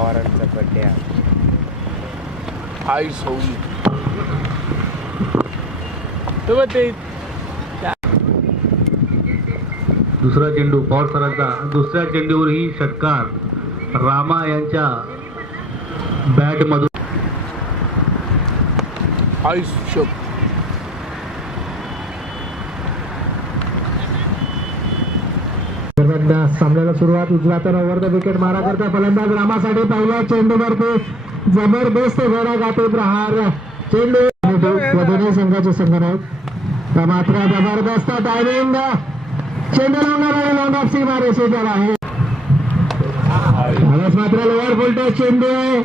पवारांचा बर्थडे आई सौली दुसरा चेंडू पॉवर सरांचा, दुसऱ्या चेंडूवरही षटकार रामा यांच्या बॅट मधून. आई शप सामन्याला सुरुवात उजव्या ओव्हर द विकेट मारा करता फलंदाज रामासाठी पहिल्या चेंडूवरती जबरदस्त घोडाघाती प्रहार. चेंडू दोन्ही संघाचे संघनायक मात्र जबरदस्त टायमिंग. चेंडू लॉंग ऑफ सीमा रेषेवर आहे. मात्र लोअर फुलटॉस चेंडू आहे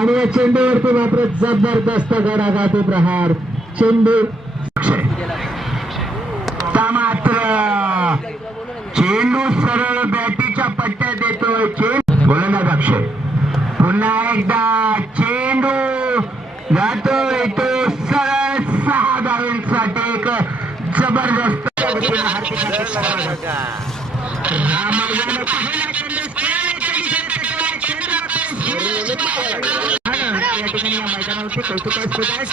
आणि या चेंडूवरती मात्र जबरदस्त घोडाघाती प्रहार. चेंडू मात्र चेंडू सरळ बॅटीच्या पट्ट्यात येतोय. चेंडू गोलंदाज अक्षय पुन्हा एकदा चेंडू जातोय तो सरळ 6 धावांसाठी एक जबरदस्त. या ठिकाणी या मैदानावरती कौतुकास्पद आहे.